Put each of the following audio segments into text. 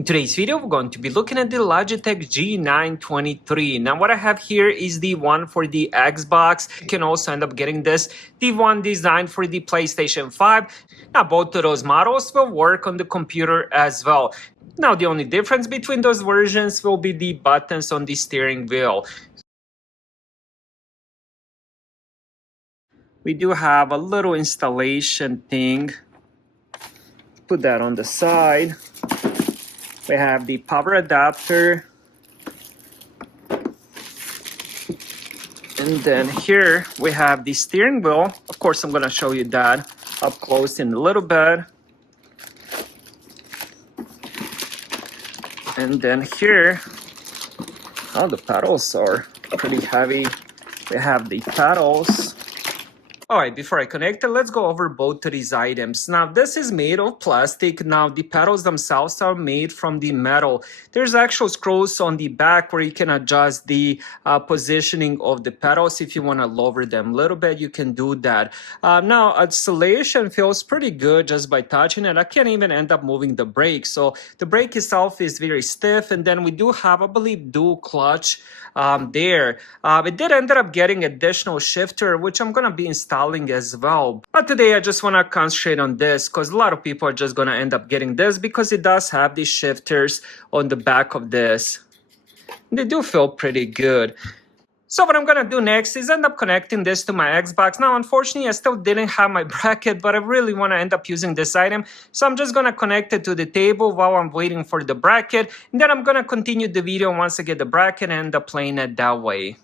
In today's video, we're going to be looking at the Logitech G923. Now, what I have here is the one for the Xbox. You can also end up getting this, the one designed for the PlayStation 5. Now, both of those models will work on the computer as well. Now, the only difference between those versions will be the buttons on the steering wheel. We do have a little installation thing. Put that on the side. We have the power adapter. And then here we have the steering wheel. Of course, I'm going to show you that up close in a little bit. And then here, oh, the pedals are pretty heavy. We have the pedals. All right, before I connect it, let's go over both of these items. Now, this is made of plastic. Now, the pedals themselves are made from the metal. There's actual screws on the back where you can adjust the positioning of the pedals. If you want to lower them a little bit, you can do that. Now, installation feels pretty good just by touching it. I can't even end up moving the brake. So the brake itself is very stiff. And then we do have, I believe, dual clutch there. It did end up getting additional shifter, which I'm going to be installing as well. But today I just want to concentrate on this because a lot of people are just going to end up getting this because it does have these shifters on the back of this. They do feel pretty good. So what I'm going to do next is end up connecting this to my Xbox. Now, unfortunately, I still didn't have my bracket, but I really want to end up using this item. So I'm just going to connect it to the table while I'm waiting for the bracket. And then I'm going to continue the video once I get the bracket and end up playing it that way.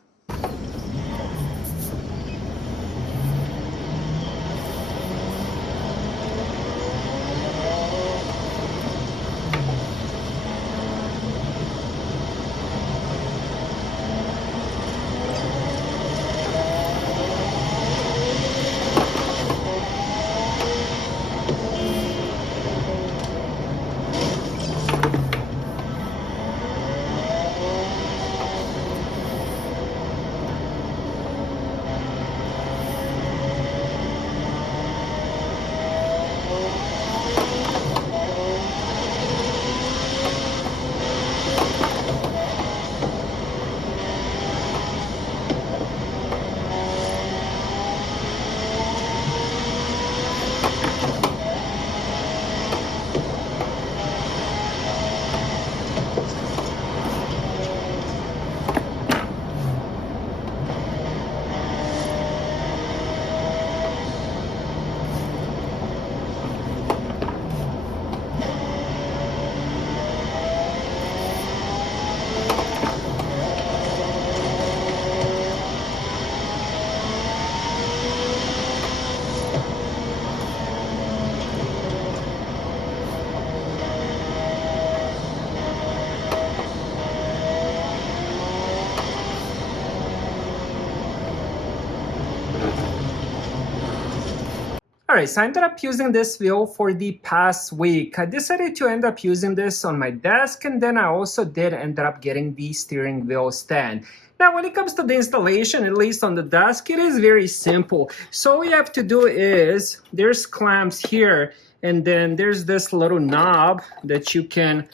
Alright, so I ended up using this wheel for the past week. I decided to end up using this on my desk, and then I also did end up getting the steering wheel stand. Now, when it comes to the installation, at least on the desk, it is very simple. So all you have to do is, there's clamps here, and then there's this little knob that you can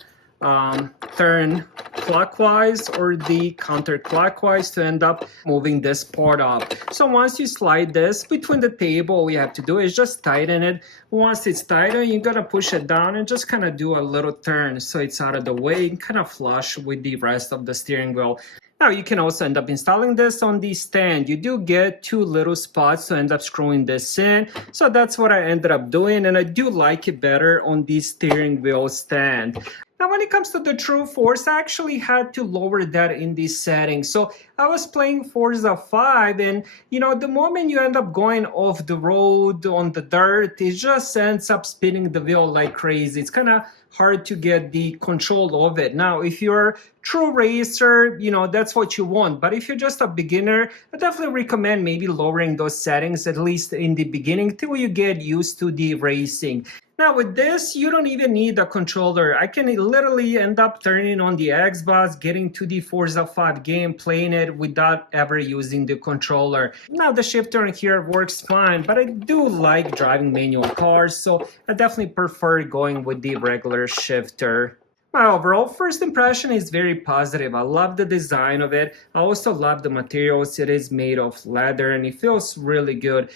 turn clockwise or the counterclockwise to end up moving this part up. So once you slide this between the table, all you have to do is just tighten it. Once it's tightened, you gotta push it down and just kind of do a little turn so it's out of the way and kind of flush with the rest of the steering wheel. Now, you can also end up installing this on the stand. You do get two little spots to end up screwing this in. So that's what I ended up doing, and I do like it better on the steering wheel stand. Now, when it comes to the true force, I actually had to lower that in these settings. So I was playing Forza 5, and the moment you end up going off the road on the dirt, it just ends up spinning the wheel like crazy. It's kind of hard to get the control of it. Now, if you're a true racer, that's what you want. But if you're just a beginner, I definitely recommend maybe lowering those settings, at least in the beginning, till you get used to the racing. Now with this, you don't even need a controller. I can literally end up turning on the Xbox, getting to the Forza 5 game, playing it without ever using the controller. Now the shifter in here works fine, but I do like driving manual cars, so I definitely prefer going with the regular shifter. My overall first impression is very positive. I love the design of it. I also love the materials. It is made of leather and it feels really good.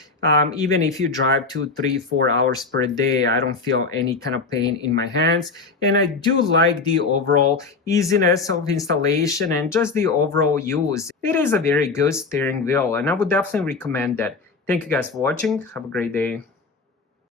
Even if you drive 2, 3, 4 hours per day, I don't feel any kind of pain in my hands. And I do like the overall easiness of installation and just the overall use. It is a very good steering wheel and I would definitely recommend that. Thank you guys for watching. Have a great day.